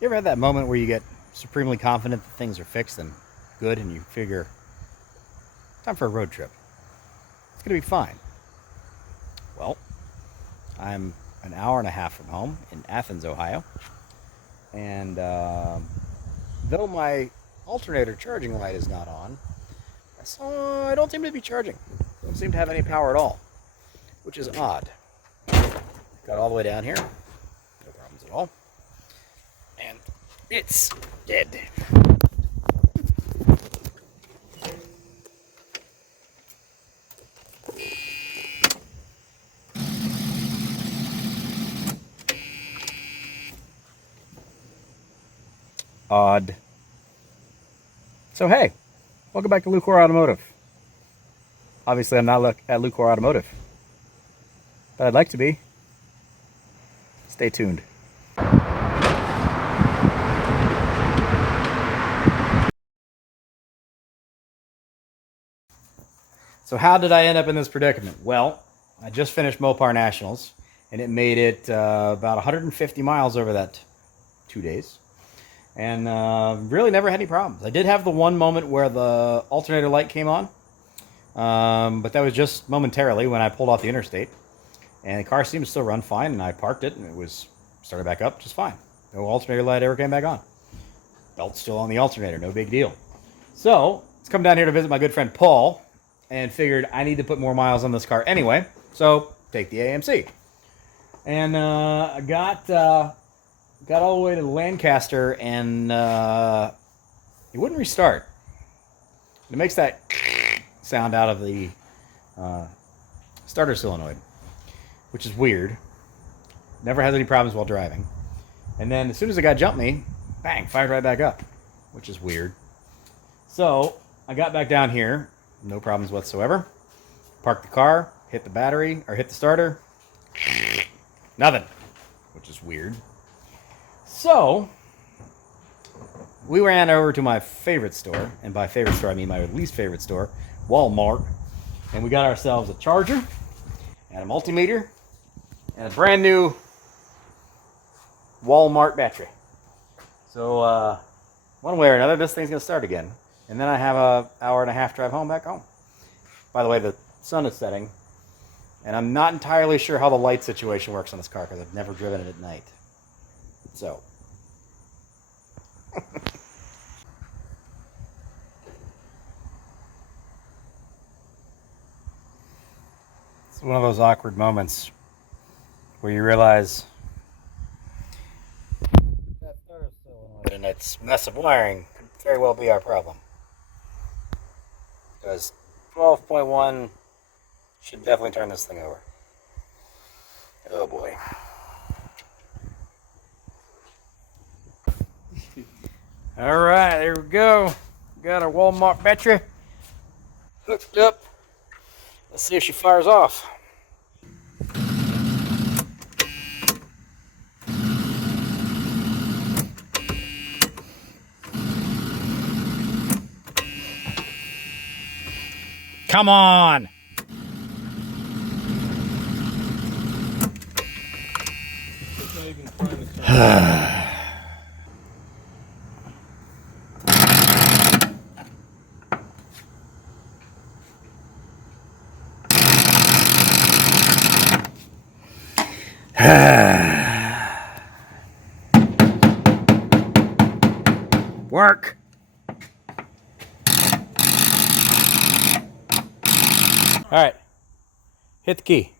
You ever had that moment where you get supremely confident that things are fixed and good, and you figure, time for a road trip. It's going to be fine. Well, I'm an hour and a half from home in Athens, Ohio, and though my alternator charging light is not on, I don't seem to be charging. Don't seem to have any power at all, which is odd. Got all the way down here, no problems at all, and it's dead. Odd. So hey, welcome back to Lucore Automotive. Obviously I'm not at Lucore Automotive, but I'd like to be. Stay tuned. So how did I end up in this predicament? Well, I just finished Mopar Nationals, and it made it about 150 miles over that 2 days. And really never had any problems. I did have the one moment where the alternator light came on, but that was just momentarily when I pulled off the interstate. And the car seemed to still run fine, and I parked it, and it was started back up just fine. No alternator light ever came back on. Belt's still on the alternator, no big deal. So, let's come down here to visit my good friend Paul, and figured I need to put more miles on this car anyway, so take the AMC. And I got all the way to Lancaster, and it wouldn't restart. It makes that sound out of the starter solenoid, which is weird. Never has any problems while driving. And then as soon as the guy jumped me, bang, fired right back up, which is weird. So I got back down here, no problems whatsoever. Parked the car, hit the battery, or hit the starter. Nothing, which is weird. So, we ran over to my favorite store, and by favorite store I mean my least favorite store, Walmart, and we got ourselves a charger, and a multimeter, and a brand new Walmart battery. So, one way or another, this thing's going to start again, and then I have an hour and a half drive home back home. By the way, the sun is setting, and I'm not entirely sure how the light situation works on this car, because I've never driven it at night. So, it's one of those awkward moments where you realize that starter solenoid and its mess of wiring could very well be our problem. Because 12.1 should definitely turn this thing over. Oh boy. All right, there we go. Got our Walmart battery hooked up. Let's see if she fires off. Come on! Work. All right. Hit the key.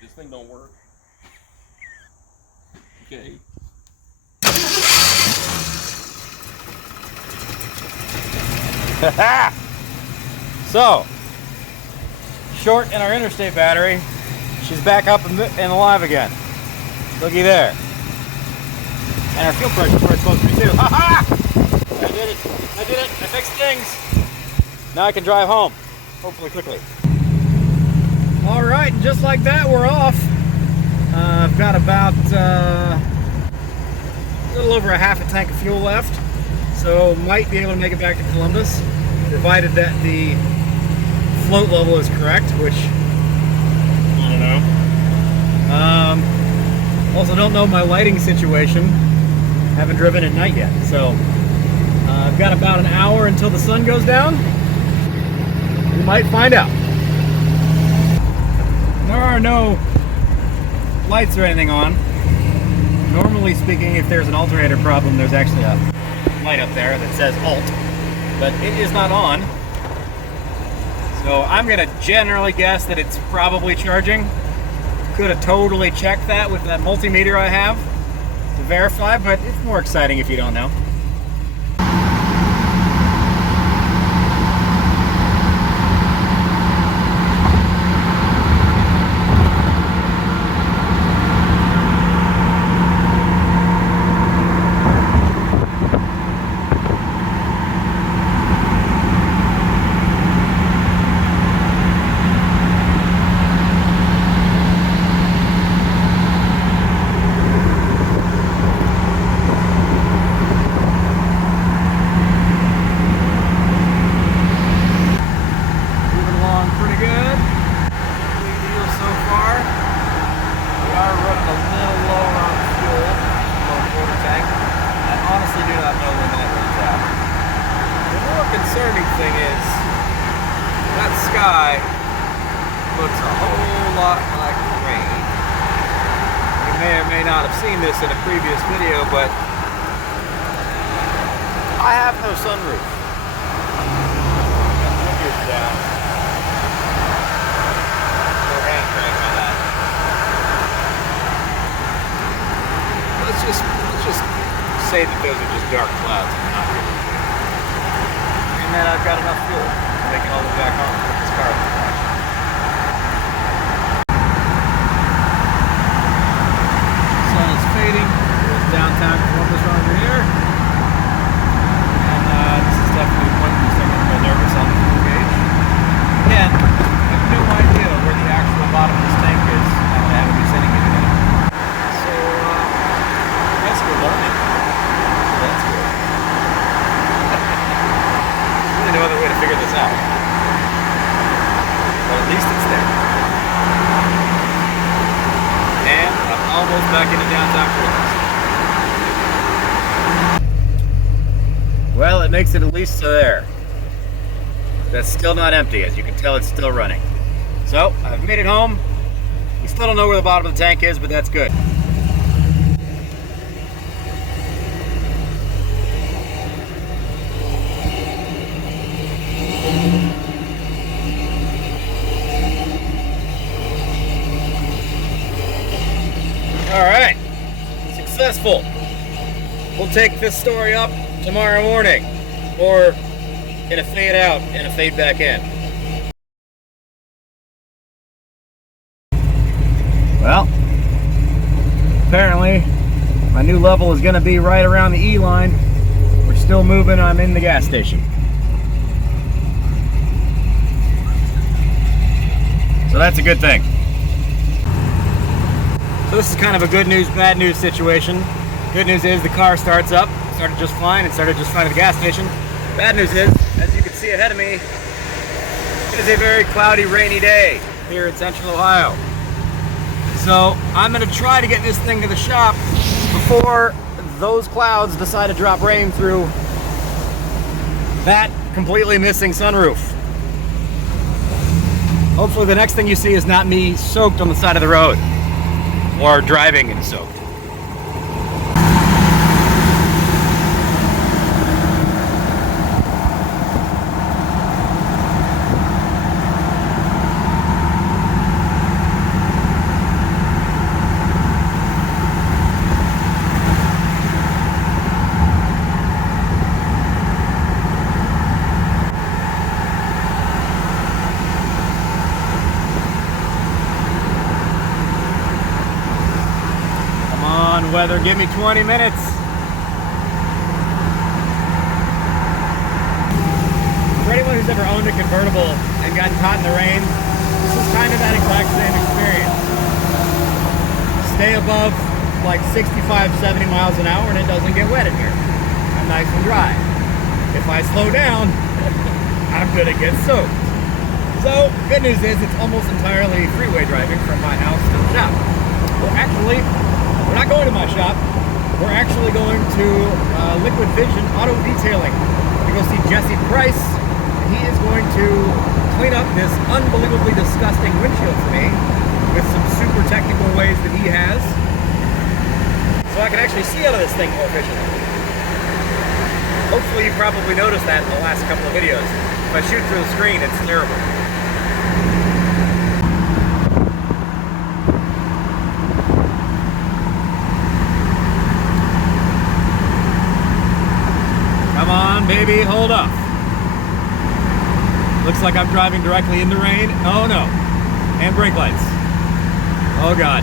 This thing don't work. Okay. So, short in our Interstate battery. She's back up and alive again. Looky there. And our fuel pressure is where it's supposed to be too. Ha ha! I did it. I did it. I fixed things. Now I can drive home. Hopefully quickly. All right, and just like that, we're off. I've got about a little over a half a tank of fuel left. So might be able to make it back to Columbus, provided that the float level is correct, which I don't know. Also don't know my lighting situation. Haven't driven at night yet, so I've got about an hour until the sun goes down. We might find out. There are no lights or anything on. Normally speaking, if there's an alternator problem, there's actually a light up there that says alt, but it is not on. So I'm gonna generally guess that it's probably charging. Could have totally checked that with that multimeter I have to verify, but it's more exciting if you don't know. Concerning thing is that sky looks a whole lot like rain. You may or may not have seen this in a previous video, but I have no sunroof. Windshield's down. No hand crank on that. Let's just say that those are just dark clouds and not really. And then I've got enough fuel to make it all the way back home and put this car in the garage. Sun is fading. There's downtown Columbus over here. And this is definitely a point where I'm a little nervous on the fuel gauge. Again, I have no idea where the actual bottom of this tank is. I haven't been sitting in it. So, I guess we're learning. So that's good. No other way to figure this out. But at least it's there. And I'm almost back into downtown Columbus. Well, it makes it at least to there. That's still not empty. As you can tell, it's still running. So, I've made it home. We still don't know where the bottom of the tank is, but that's good. Alright, successful. We'll take this story up tomorrow morning, or in a fade out and a fade back in. Well, apparently my new level is going to be right around the E line. We're still moving, I'm in the gas station. So that's a good thing. So this is kind of a good news, bad news situation. Good news is the car starts up, started just fine, and started just fine at the gas station. Bad news is, as you can see ahead of me, it is a very cloudy, rainy day here in Central Ohio. So I'm gonna try to get this thing to the shop before those clouds decide to drop rain through that completely missing sunroof. Hopefully the next thing you see is not me soaked on the side of the road. Or driving and soaked. Weather, give me 20 minutes. For anyone who's ever owned a convertible and gotten caught in the rain, this is kind of that exact same experience. Stay above like 65, 70 miles an hour and it doesn't get wet in here. I'm nice and dry. If I slow down, I'm gonna get soaked. So, good news is it's almost entirely freeway driving from my house to the shop. Well, actually, we're not going to my shop. we're actually going to Liquid Vision Auto Detailing to go see Jesse Price. And he is going to clean up this unbelievably disgusting windshield for me with some super technical ways that he has, so I can actually see out of this thing more efficiently. Hopefully you probably noticed that in the last couple of videos. If I shoot through the screen, it's terrible. Come on, baby, hold up. Looks like I'm driving directly into rain. Oh no. And brake lights. Oh God.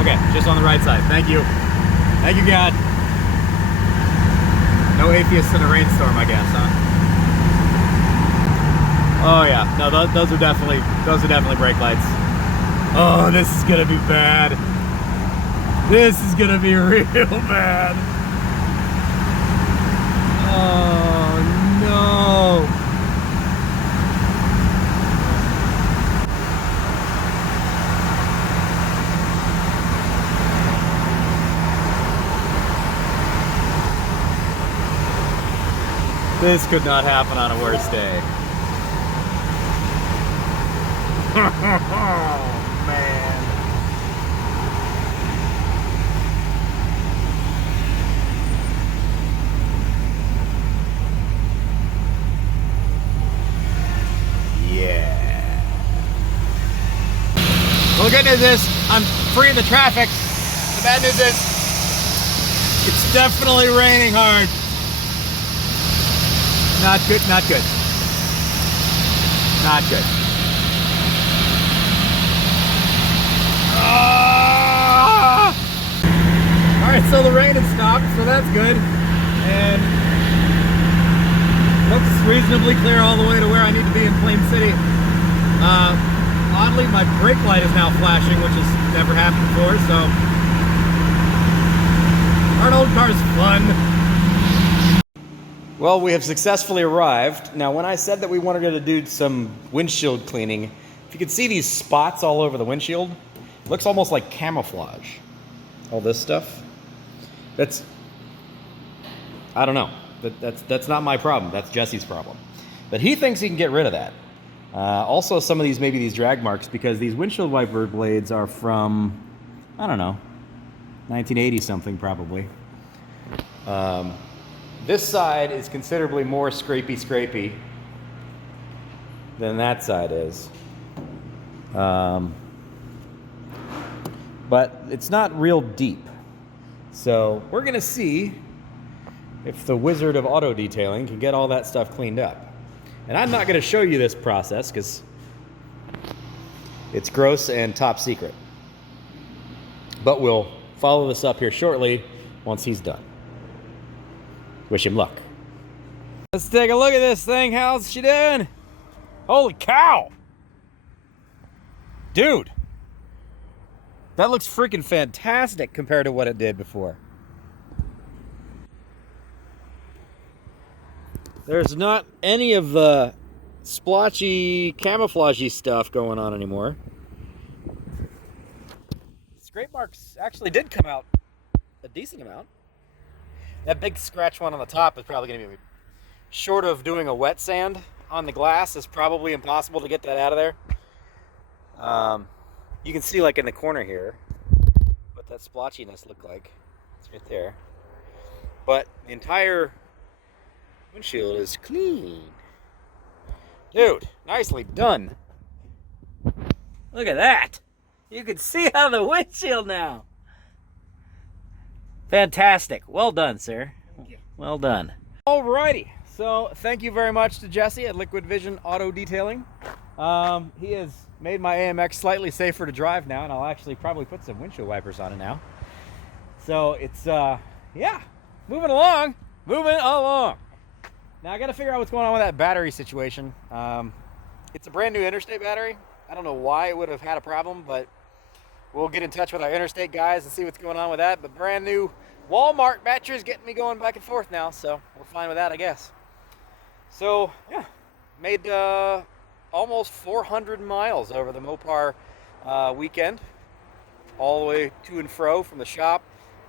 Okay, just on the right side. Thank you. Thank you, God. No atheists in a rainstorm, I guess, huh? Oh yeah, no, those are definitely brake lights. Oh, this is gonna be bad. This is gonna be real bad. Oh no. This could not happen on a worse day. Oh, man. Yeah. Well, the good news is I'm free of the traffic. The bad news is it's definitely raining hard. Not good, not good. Not good. Ah! All right, so the rain has stopped, so that's good. And looks reasonably clear all the way to where I need to be in Plain City. Oddly, my brake light is now flashing, which has never happened before, so our old car's fun. Well, we have successfully arrived. Now, when I said that we wanted to do some windshield cleaning, if you could see these spots all over the windshield, it looks almost like camouflage. All this stuff. That's, I don't know. That's not my problem. That's Jesse's problem. But he thinks he can get rid of that. Also, some of these, maybe these drag marks, because these windshield wiper blades are from, I don't know, 1980 something probably. This side is considerably more scrapey than that side is. But it's not real deep. So we're gonna see if the wizard of auto detailing can get all that stuff cleaned up. And I'm not gonna show you this process because it's gross and top secret. But we'll follow this up here shortly once he's done. Wish him luck. Let's take a look at this thing. How's she doing? Holy cow! Dude! That looks freaking fantastic compared to what it did before. There's not any of the splotchy, camouflagey stuff going on anymore. Scrape marks actually did come out a decent amount. That big scratch one on the top is probably going to be, short of doing a wet sand on the glass, is probably impossible to get that out of there. You can see like in the corner here what that splotchiness looked like. It's right there. But the entire windshield is clean. Dude, nicely done. Look at that. You can see out of the windshield now. Fantastic. Well done, sir. Thank you. Well done. Alrighty. So thank you very much to Jesse at Liquid Vision Auto Detailing. He has made my AMX slightly safer to drive now, and I'll actually probably put some windshield wipers on it now. So it's, yeah, moving along. Moving along. Now I got to figure out what's going on with that battery situation. It's a brand new Interstate battery. I don't know why it would have had a problem, but we'll get in touch with our Interstate guys and see what's going on with that. But brand new Walmart battery is getting me going back and forth now, so we're fine with that, I guess. So yeah, made almost 400 miles over the Mopar weekend. all the way to and fro from the shop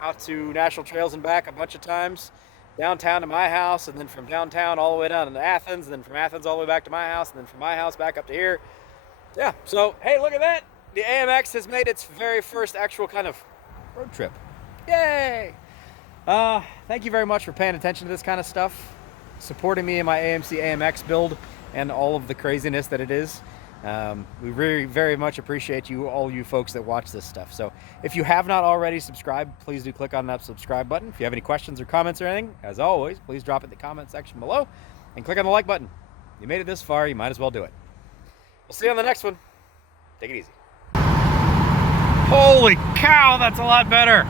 out to National Trails and back a bunch of times, downtown to my house, and then from downtown all the way down to Athens, and then from Athens all the way back to my house, and then from my house back up to here. Yeah, so hey, look at that. The AMX has made its very first actual kind of road trip. Yay! Thank you very much for paying attention to this kind of stuff, supporting me in my AMC AMX build and all of the craziness that it is. We very, very much appreciate you, all you folks that watch this stuff. So if you have not already subscribed, please do click on that subscribe button. If you have any questions or comments or anything, as always, please drop it in the comment section below and click on the like button. You made it this far, you might as well do it. We'll see you on the next one. Take it easy. Holy cow, that's a lot better.